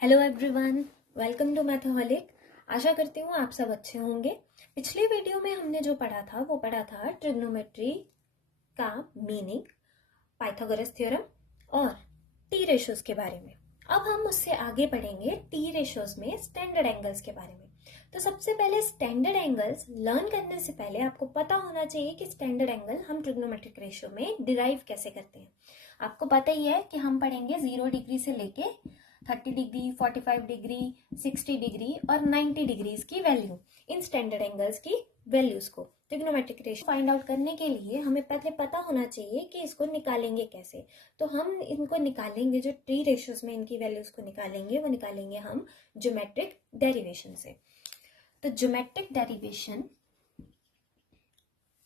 Hello everyone, welcome to Mathaholic. आशा करती हूँ आप सब अच्छे होंगे। पिछले वीडियो में हमने जो पढ़ा था वो पढ़ा था ट्रिग्नोमेट्री का मीनिंग, पाइथागोरस थ्योरम और टी रेशोज के बारे में। अब हम उससे आगे पढ़ेंगे टी रेशोज में स्टैंडर्ड एंगल्स के बारे में। तो सबसे पहले स्टैंडर्ड एंगल्स लर्न करने से पहले आपको पता होना चाहिए कि स्टैंडर्ड एंगल हम ट्रिग्नोमेट्रिक रेशियो में डिराइव कैसे करते हैं। आपको पता ही है कि हम पढ़ेंगे 0 डिग्री से लेके 30 डिग्री, 45 डिग्री, 60 डिग्री और 90 डिग्रीज की वैल्यू, इन स्टैंडर्ड एंगल्स की वैल्यूज को ट्रिग्नोमेट्रिक रेशियो फाइंड आउट करने के लिए हमें पहले पता होना चाहिए कि इसको निकालेंगे कैसे। तो हम इनको निकालेंगे, जो टी रेशियोज में इनकी वैल्यूज को निकालेंगे वो निकालेंगे हम ज्योमेट्रिक डेरिवेशन से। तो ज्योमेट्रिक डेरिवेशन,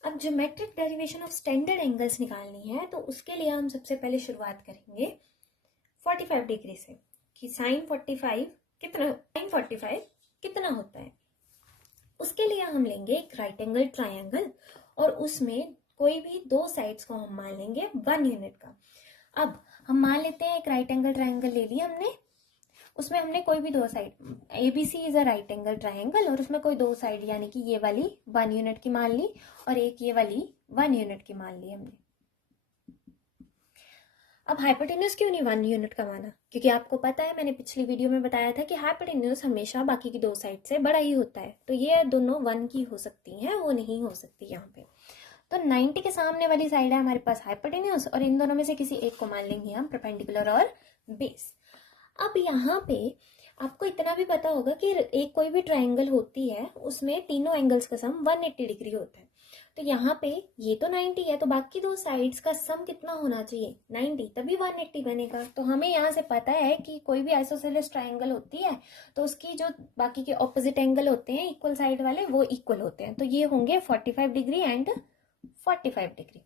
अब geometric derivation of standard angles निकालनी है तो उसके लिए हम सबसे पहले शुरुआत करेंगे 45 डिग्री से कि साइन 45 कितना होता है। उसके लिए हम लेंगे एक राइट एंगल ट्रायंगल और उसमें कोई भी दो साइड्स को हम मान लेंगे 1 यूनिट का। अब हम मान लेते हैं एक राइट एंगल ट्रायंगल ले लिया हमने, उसमें हमने कोई भी दो side, ABC is a right angle triangle और उसमें कोई दो साइड यानी कि ये वाली 1 यूनिट की मान ली और एक ये वाली 1 यूनिट की मान ली हमने। अब हाइपोटेन्यूज क्यों नहीं 1 यूनिट का माना? क्योंकि आपको पता है, मैंने पिछली वीडियो में बताया था कि हाइपोटेन्यूज हमेशा बाकी की दो साइड से बड़ा ही होता है, तो ये दोनों 1 की हो सकती हैं, वो नहीं हो सकती यहाँ पे। तो 90 के सामने वाली साइड है हमारे पास हाइपोटेन्यूज और इन दोनों में से किसी एक को मान लेंगे हम परपेंडिकुलर और बेस। अब यहाँ पे आपको इतना भी पता होगा कि एक कोई भी ट्रायंगल होती है उसमें तीनों एंगल्स का सम 180 डिग्री होता है। तो यहाँ पे ये तो 90 है, तो बाकी दो साइड्स का सम कितना होना चाहिए? 90, तभी 180 बनेगा। तो हमें यहाँ से पता है कि कोई भी आइसोसेलेस ट्रायंगल होती है तो उसकी जो बाकी के ऑपोजिट एंगल होते हैं इक्वल साइड वाले, वो इक्वल होते हैं। तो ये होंगे 45 डिग्री एंड 45 डिग्री।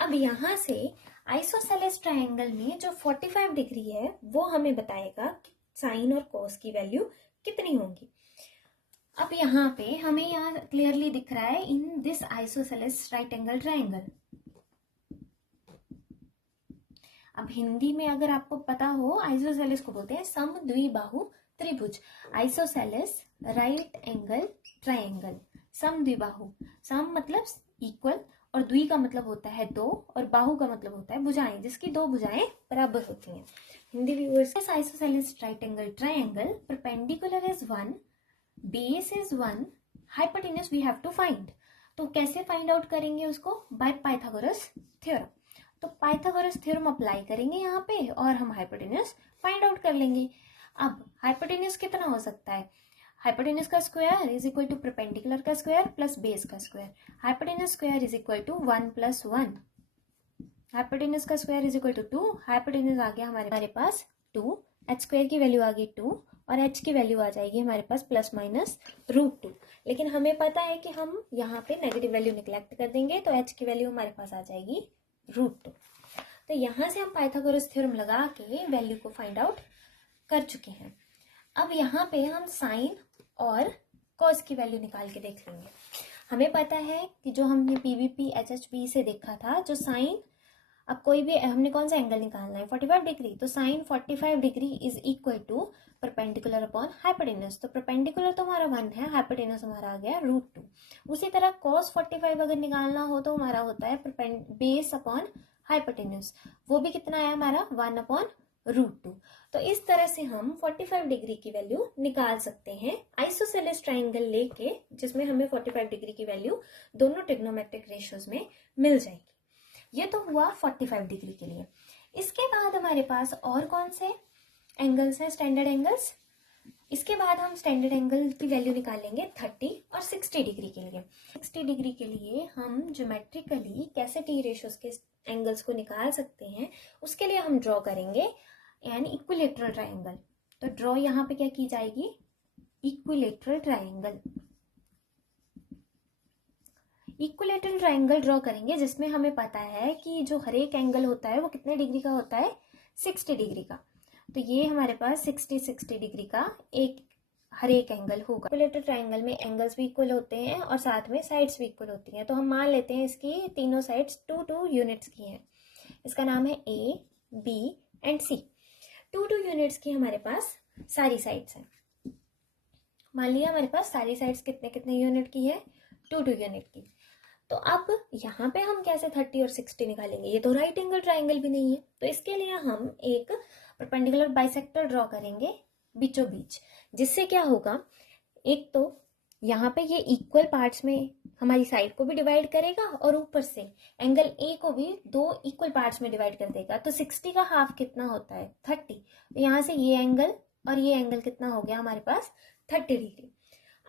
अब यहाँ से आइसोसेलेस ट्रायंगल में जो 45 डिग्री है वो हमें बताएगा कि साइन और कॉस की वैल्यू कितनी होंगी। अब यहाँ पे हमें यहाँ क्लियरली दिख रहा है in this isosceles right angle triangle. अब हिंदी में अगर आपको पता हो, आइसोसेलेस को बोलते हैं समद्विबाहु त्रिभुज। आइसोसेलेस राइट एंगल ट्रायंगल, समद्विबाहु। सम मतलब इक्वल और द्वि का मतलब होता है दो और बाहु का मतलब होता है भुजाएं, जिसकी दो भुजाएं बराबर होती हैं। Hindi viewers, isosceles right angle triangle, perpendicular is 1, base is 1, hypotenuse we have to find. तो कैसे फाइंड आउट करेंगे उसको? By Pythagoras theorem. तो पाइथागोरस थ्योरम अप्लाई करेंगे यहाँ पे और हम हाइपोटेन्यूज फाइंड आउट कर लेंगे। अब हाइपोटेन्यूज कितना हो सकता है? हाइपोटेन्यूज का square is equal to perpendicular का स्क्वायर प्लस बेस का square. Hypotenuse square is equal to 1 + 1। Hypotenuse का square is equal to 2। Hypotenuse आ गया हमारे पास 2, h स्क्वायर की वैल्यू आ गई 2 और h की वैल्यू आ जाएगी हमारे पास ±√2। लेकिन हमें पता है कि हम यहाँ पे नेगेटिव वैल्यू निगलेक्ट कर देंगे तो h की वैल्यू हमारे पास आ जाएगी √2। तो यहाँ से हम पाइथागोरस थ्योरम लगा के वैल्यू को फाइंड आउट कर चुके हैं। अब यहाँ पे हम साइन और कॉस की वैल्यू निकाल के देख लेंगे। हमें पता है कि जो हमने PVP HHP से देखा था, जो साइन, अब कोई भी हमने कौन सा एंगल निकालना है? 45 डिग्री। तो sine 45 degree is equal to perpendicular upon hypotenuse. तो परपेंडिकुलर तो हमारा 1 है, हाइपोटेन्यूज हमारा आ गया √2। उसी तरह cos 45 अगर निकालना हो तो हमारा होता है बेस अपॉन हाइपोटेन्यूज, वो भी कितना है हमारा? 1/√2। तो इस तरह से हम 45 डिग्री की वैल्यू निकाल सकते हैं आइसोसेलेस ट्रायंगल लेके, जिसमें हमें 45 डिग्री की वैल्यू दोनों ट्रिग्नोमेट्रिक रेशियोज में मिल जाएगी। ये तो हुआ 45 डिग्री के लिए। इसके बाद हमारे पास और कौन से एंगल्स हैं? Standard angles. इसके बाद हम स्टैंडर्ड एंगल की वैल्यू निकालेंगे 30 और 60 डिग्री के लिए। 60 डिग्री के लिए हम ज्योमेट्रिकली कैसे टी रेशियोज के एंगल्स को निकाल सकते हैं, उसके लिए हम ड्रॉ करेंगे एन इक्विलेटरल ट्रायंगल। तो ड्रॉ यहाँ पे क्या की जाएगी? Equilateral triangle. Equilateral triangle draw करेंगे जिसमें हमें पता है कि जो हर एक एंगल होता है वो कितने डिग्री का होता है? 60 डिग्री का। तो ये हमारे पास 60 डिग्री का एक हर एक एंगल होगा। इक्विलेटरल ट्रायंगल में एंगल्स भी इक्वल होते हैं और साथ में साइड्स भी इक्वल होती हैं। तो हम मान लेते हैं इसकी तीनों साइड्स 2 2 यूनिट्स की हैं। इसका नाम है A, B and C। 2 2 units की हमारे पास सारी साइड्स हैं। मान लिया हमारे पास सारी साइड्स कितने कितने यूनिट की है, 2 यूनिट की। तो अब यहाँ पे हम कैसे 30 और 60 निकालेंगे, ये तो राइट एंगल ट्राइंगल भी नहीं है। तो इसके लिए हम एक परपेंडिकुलर बाइसेक्टर ड्रॉ करेंगे बीचों बीच, जिससे क्या होगा, एक तो यहाँ पे ये इक्वल पार्ट्स में हमारी साइड को भी डिवाइड करेगा और ऊपर से एंगल ए को भी 2 इक्वल पार्ट्स में डिवाइड कर देगा। तो 60 का हाफ कितना होता है, 30। तो यहाँ से ये एंगल और ये एंगल कितना हो गया हमारे पास, 30 डिग्री।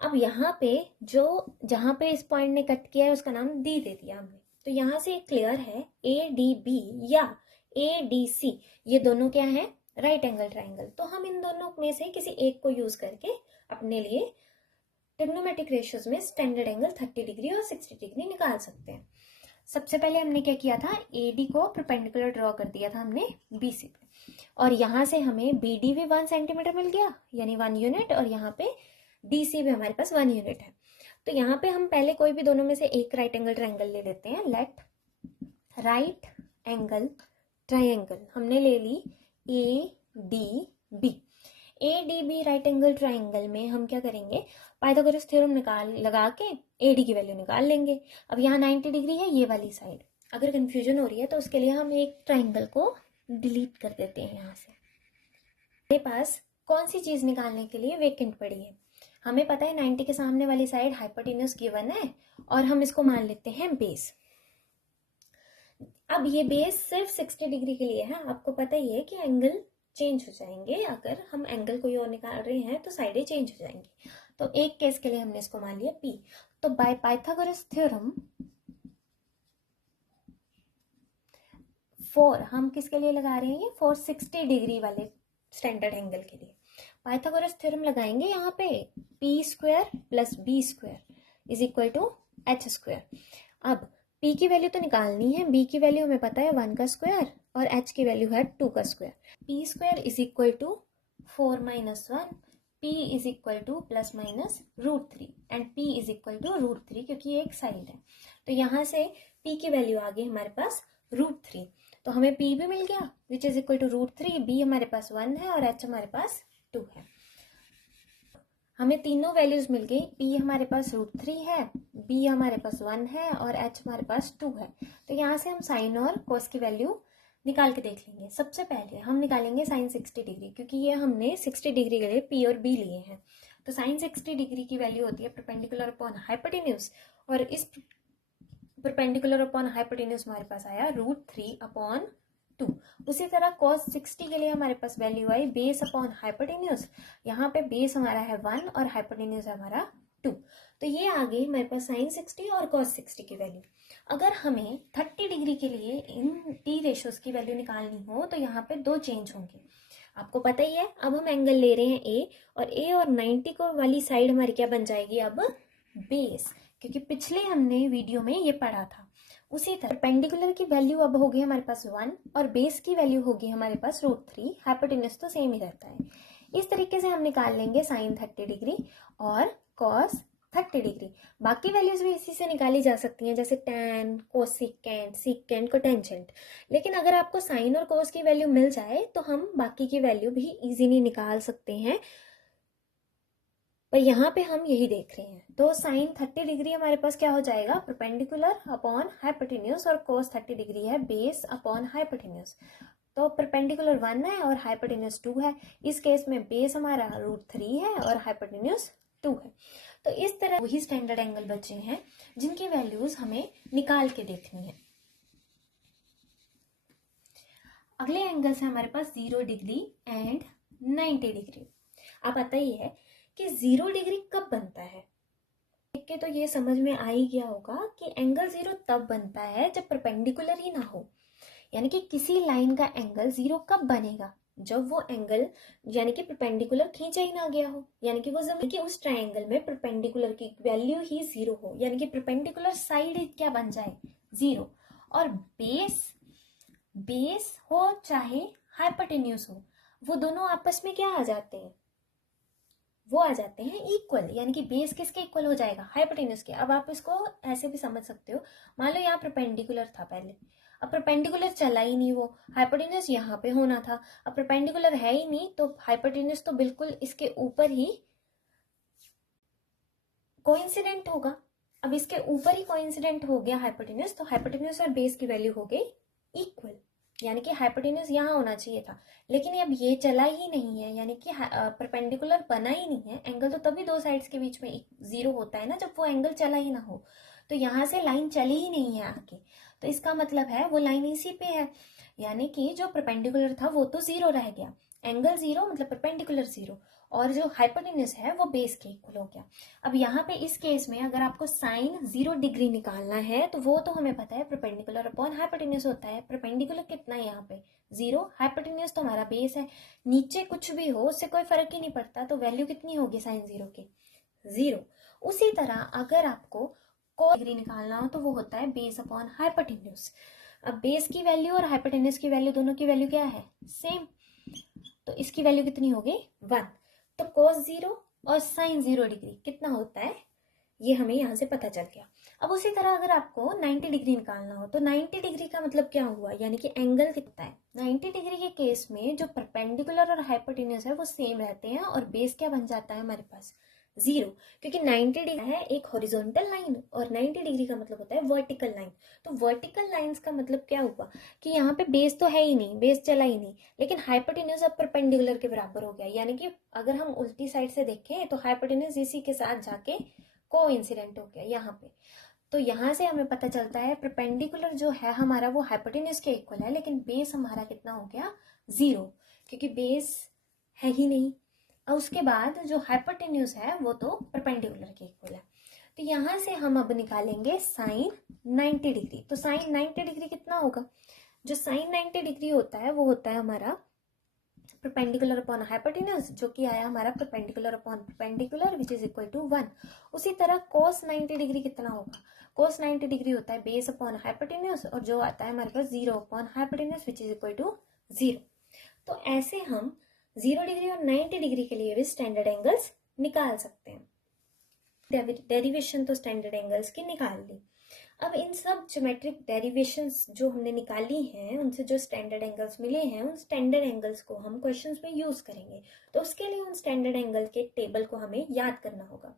अब यहाँ पे जहाँ पे इस पॉइंट ने कट किया है उसका नाम डी दे दिया हमने। तो यहाँ से क्लियर है ए डी बी या ए डी सी, ये दोनों क्या है, राइट एंगल ट्राइंगल। तो हम इन दोनों में से किसी एक को यूज करके अपने लिए ट्रिग्नोमेट्रिक रेशियोज में स्टैंडर्ड एंगल 30 डिग्री और 60 डिग्री निकाल सकते हैं। सबसे पहले हमने क्या किया था, ए डी को परपेंडिकुलर ड्रॉ कर दिया था हमने बी सी पे, और यहाँ से हमें बी डी भी 1 सेंटीमीटर मिल गया, यानी 1 यूनिट, और यहाँ पे डी सी भी हमारे पास 1 यूनिट है। तो यहाँ पे हम पहले कोई भी दोनों में से एक राइट एंगल ट्राइंगल ले लेते हैं। लेट राइट एंगल ट्राइंगल हमने ले ली A D B. A D B right angle triangle में हम क्या करेंगे, पाइथागोरस थ्योरम लगा के ए डी की वैल्यू निकाल लेंगे। अब यहाँ 90 डिग्री है ये वाली साइड, अगर कंफ्यूजन हो रही है तो उसके लिए हम एक ट्राइंगल को डिलीट कर देते हैं। यहाँ से हमारे पास कौन सी चीज निकालने के लिए वेकेंट पड़ी है, हमें पता है 90 के सामने वाली साइड हाइपोटेन्यूज गिवन है, और हम इसको मान लेते हैं बेस। अब ये बेस सिर्फ 60 डिग्री के लिए है, आपको पता ही है कि एंगल चेंज हो जाएंगे, अगर हम एंगल कोई और निकाल रहे हैं तो साइडें चेंज हो जाएंगी। तो एक केस के लिए हमने इसको मान लिया P। तो बाय पाइथागोरस थ्योरम फॉर, हम किसके लिए लगा रहे हैं ये, फॉर 60 डिग्री वाले स्टैंडर्ड एंगल के लिए पाइथागोरस थ्योरम लगाएंगे यहाँ पे, P square plus B square is equal to H square. अब P की वैल्यू तो निकालनी है, B की वैल्यू हमें पता है 1 का स्क्वायर और H की वैल्यू है 2 का square. P square is equal to 4 minus 1, P is equal to plus minus √3 and P is equal to √3, क्योंकि ये एक साइड है। तो यहाँ से P की वैल्यू आ गई हमारे पास √3, तो हमें P भी मिल गया which is equal to √3, B हमारे पास 1 है और H हमारे पास 2 है। हमें तीनों वैल्यूज मिल गई, P हमारे पास √3 है, B हमारे पास 1 है और H हमारे पास 2 है। तो यहाँ से हम साइन और कोस की वैल्यू निकाल के देख लेंगे। सबसे पहले हम निकालेंगे साइन 60 डिग्री, क्योंकि ये हमने 60 डिग्री के लिए P और B लिए हैं। तो साइन 60 डिग्री की वैल्यू होती है परपेंडिकुलर अपॉन हाइपोटेन्यूज, और इस परपेंडिकुलर अपॉन हाइपोटेन्यूज हमारे पास आया √3/2। उसी तरह cos 60 के लिए हमारे पास वैल्यू आई बेस अपॉन हाइपोटेन्यूज, यहाँ पे बेस हमारा है 1 और हाइपोटेन्यूज हमारा 2। तो ये आ गई हमारे पास साइन 60 और cos 60 की वैल्यू। अगर हमें 30 डिग्री के लिए इन टी रेशियोज की वैल्यू निकालनी हो तो यहाँ पे 2 चेंज होंगे, आपको पता ही है। अब हम एंगल ले रहे हैं ए और 90 को वाली साइड हमारी क्या बन जाएगी अब, बेस, क्योंकि पिछले हमने वीडियो में ये पढ़ा था। उसी तरह परपेंडिकुलर की वैल्यू अब होगी हमारे पास 1 और बेस की वैल्यू होगी हमारे पास √3, हाइपोटेन्यूज तो सेम ही रहता है। इस तरीके से हम निकाल लेंगे साइन 30 डिग्री और कॉस 30 डिग्री। बाकी वैल्यूज भी इसी से निकाली जा सकती हैं, जैसे टैन, कोसिकेंट, सीकेंट, कोटेंजेंट। लेकिन अगर आपको साइन और कोस की वैल्यू मिल जाए तो हम बाकी की वैल्यू भी इजीली निकाल सकते हैं, पर यहाँ पे हम यही देख रहे हैं। तो साइन 30 डिग्री हमारे पास क्या हो जाएगा, परपेंडिकुलर अपॉन हाइपोटेन्यूज, और कोस 30 डिग्री है बेस अपॉन हाइपोटेन्यूज। तो परपेंडिकुलर 1 है और हाइपोटेन्यूज 2 है। इस केस में बेस हमारा √3 है और हाइपोटेन्यूज 2 है। तो इस तरह वही स्टैंडर्ड एंगल बचे हैं जिनकी वैल्यूज हमें निकाल के देखनी है। अगले एंगल्स है हमारे पास 0 डिग्री एंड 90 डिग्री। अब पता ही है कि 0 डिग्री कब बनता है, देख के तो ये समझ में आ ही गया होगा कि एंगल 0 तब बनता है जब परपेंडिकुलर ही ना हो। यानी कि किसी लाइन का एंगल 0 कब बनेगा, जब वो एंगल यानी कि परपेंडिकुलर खींचा ही ना गया हो, यानी कि वो जमीन के उस ट्रायंगल में परपेंडिकुलर की वैल्यू ही 0 हो, यानी कि परपेंडिकुलर साइड क्या बन जाए, 0। और बेस हो चाहे हाइपोटेन्यूज हो, वो दोनों आपस में क्या आ जाते हैं, वो आ जाते हैं इक्वल, यानी कि बेस किसके इक्वल हो जाएगा, हाइपोटेन्यूज के। अब आप इसको ऐसे भी समझ सकते हो, मान लो यहाँ परपेंडिकुलर था पहले, अब परपेंडिकुलर चला ही नहीं, वो हाइपोटेन्यूज यहाँ पे होना था, अब परपेंडिकुलर है ही नहीं तो हाइपोटेन्यूज तो बिल्कुल इसके ऊपर ही कोइंसिडेंट होगा। अब इसके ऊपर ही कोइंसिडेंट हो गया हाइपोटेन्यूज, तो हाइपोटेन्यूज और बेस की वैल्यू हो गई इक्वल, यानी कि हाइपोटेन्यूज यहाँ होना चाहिए था, लेकिन अब ये चला ही नहीं है, यानी कि परपेंडिकुलर बना ही नहीं है। एंगल तो तभी दो साइड्स के बीच में जीरो होता है ना, जब वो एंगल चला ही ना हो। तो यहाँ से लाइन चली ही नहीं है आगे, तो इसका मतलब है वो लाइन इसी पे है, यानी कि जो परपेंडिकुलर था वो तो जीरो रह गया, एंगल जीरो मतलब परपेंडिकुलर जीरो, और जो हाइपोटेन्यूज है वो बेस के इक्वल हो गया। अब यहाँ पे इस केस में अगर आपको साइन 0 डिग्री निकालना है तो वो तो हमें पता है परपेंडिकुलर अपॉन हाइपोटेन्यूज होता है। परपेंडिकुलर कितना है यहाँ पे 0, हाइपोटेन्यूज तो हमारा बेस है, नीचे कुछ भी हो उससे कोई फर्क ही नहीं पड़ता, तो वैल्यू कितनी होगी साइन 0 की 0। उसी तरह अगर आपको कोस डिग्री निकालना हो तो वो होता है बेस अपॉन हाइपोटेन्यूज। अब बेस की वैल्यू और हाइपोटेन्यूज की वैल्यू दोनों की वैल्यू क्या है, सेम, तो इसकी वैल्यू कितनी होगी 1। तो cos 0 और sin 0 डिग्री कितना होता है ये हमें यहाँ से पता चल गया। अब उसी तरह अगर आपको 90 डिग्री निकालना हो तो 90 डिग्री का मतलब क्या हुआ, यानी कि एंगल कितना है। 90 डिग्री के केस में जो परपेंडिकुलर और हाइपोटेन्यूज है वो सेम रहते हैं और बेस क्या बन जाता है हमारे पास 0, क्योंकि 90 डिग्री है एक हॉरिजॉन्टल लाइन और 90 डिग्री का मतलब होता है वर्टिकल लाइन। तो वर्टिकल लाइंस का मतलब क्या हुआ कि यहाँ पे बेस तो है ही नहीं, बेस चला ही नहीं, लेकिन हाइपोटेन्यूज अब परपेंडिकुलर के बराबर हो गया, यानी कि अगर हम उल्टी साइड से देखें तो हाइपोटेन्यूज इसी के साथ जाके को इंसिडेंट हो गया यहाँ पे। तो यहाँ से हमें पता चलता है परपेंडिकुलर जो है हमारा वो हाइपोटेन्यूज के इक्वल है, लेकिन बेस हमारा कितना हो गया 0, क्योंकि बेस है ही नहीं। और उसके बाद जो हाइपोटेन्यूज है वो तो परपेंडिकुलर के इक्वल है। तो यहाँ से हम अब निकालेंगे साइन 90 डिग्री। तो साइन 90 डिग्री कितना होगा, जो साइन 90 डिग्री होता है वो होता है हमारा परपेंडिकुलर अपॉन हाइपोटेन्यूज, जो कि आया हमारा perpendicular upon perpendicular which is equal to 1। उसी तरह cos 90 डिग्री कितना होगा, cos 90 डिग्री होता है बेस अपॉन हाइपोटेन्यूज और जो आता है हमारे पास 0 upon hypotenuse which is equal to 0। तो ऐसे हम 0 डिग्री और 90 डिग्री के लिए भी स्टैंडर्ड एंगल्स निकाल सकते हैं। डेरिवेशन तो स्टैंडर्ड एंगल्स की निकाल ली। अब इन सब ज्योमेट्रिक डेरिवेशंस जो हमने निकाली हैं उनसे जो स्टैंडर्ड एंगल्स मिले हैं उन स्टैंडर्ड एंगल्स को हम क्वेश्चंस में यूज करेंगे। तो उसके लिए उन स्टैंडर्ड एंगल के टेबल को हमें याद करना होगा।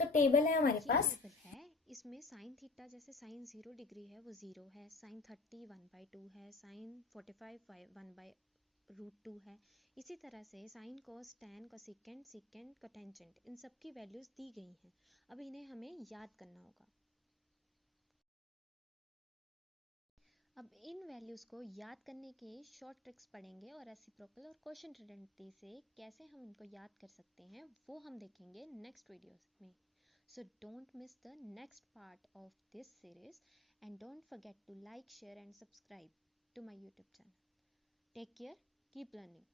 तो टेबल है हमारे पास, टेबल है, इसमें साइन थीटा जैसे साइन 0 डिग्री है वो 0 है, साइन 30 1/2 है, साइन 45 1/√2 है। इसी तरह से sine cos tan cosecant secant cotangent इन सब की वैल्यूज दी गई हैं। अब इन्हें हमें याद करना होगा। अब इन वैल्यूज को याद करने के शॉर्ट ट्रिक्स पढ़ेंगे और रेसिप्रोकल और क्वोशंट आइडेंटिटी से कैसे हम इनको याद कर सकते हैं वो हम देखेंगे नेक्स्ट वीडियोस में। So don't miss the next part of this series and don't forget to like, share and subscribe to my YouTube channel. Take care, keep learning.